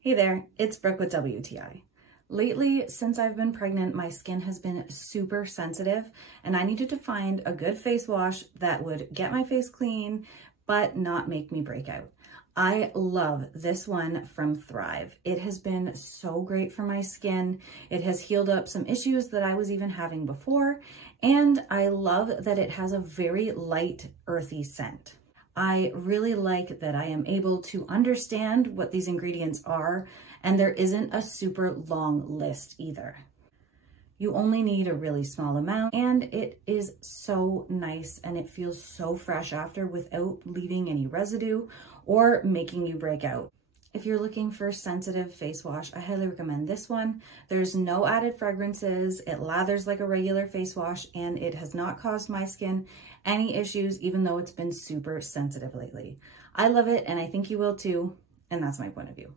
Hey there, it's Brooke with WTI. Lately, since I've been pregnant, my skin has been super sensitive and I needed to find a good face wash that would get my face clean, but not make me break out. I love this one from Thrive. It has been so great for my skin. It has healed up some issues that I was even having before, and I love that it has a very light, earthy scent. I really like that I am able to understand what these ingredients are, and there isn't a super long list either. You only need a really small amount, and it is so nice and it feels so fresh after without leaving any residue or making you break out. If you're looking for sensitive face wash, I highly recommend this one. There's no added fragrances, it lathers like a regular face wash, and it has not caused my skin any issues, even though it's been super sensitive lately. I love it, and I think you will too, and that's my point of view.